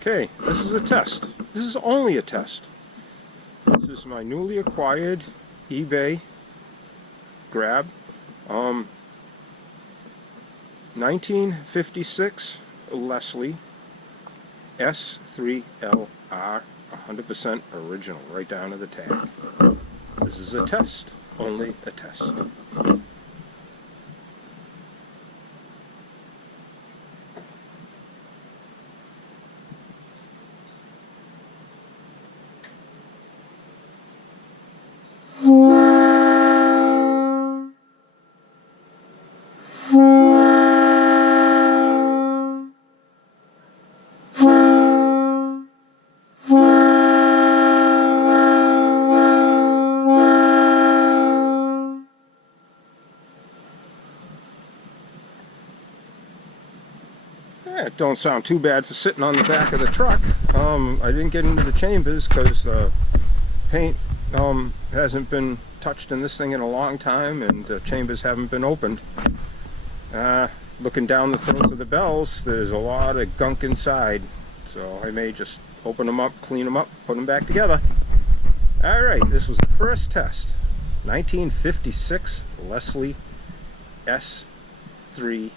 Okay, this is a test. This is only a test. This is my newly acquired eBay grab. 1956 Leslie S-3L 100% original, right down to the tag. This is a test, only a test. It don't sound too bad for sitting on the back of the truck. I didn't get into the chambers because the paint hasn't been touched in this thing in a long time, and the chambers haven't been opened. Looking down the throats of the bells, there's a lot of gunk inside, so I may just open them up, clean them up, put them back together. Alright, this was the first test. 1956 Leslie S3LR.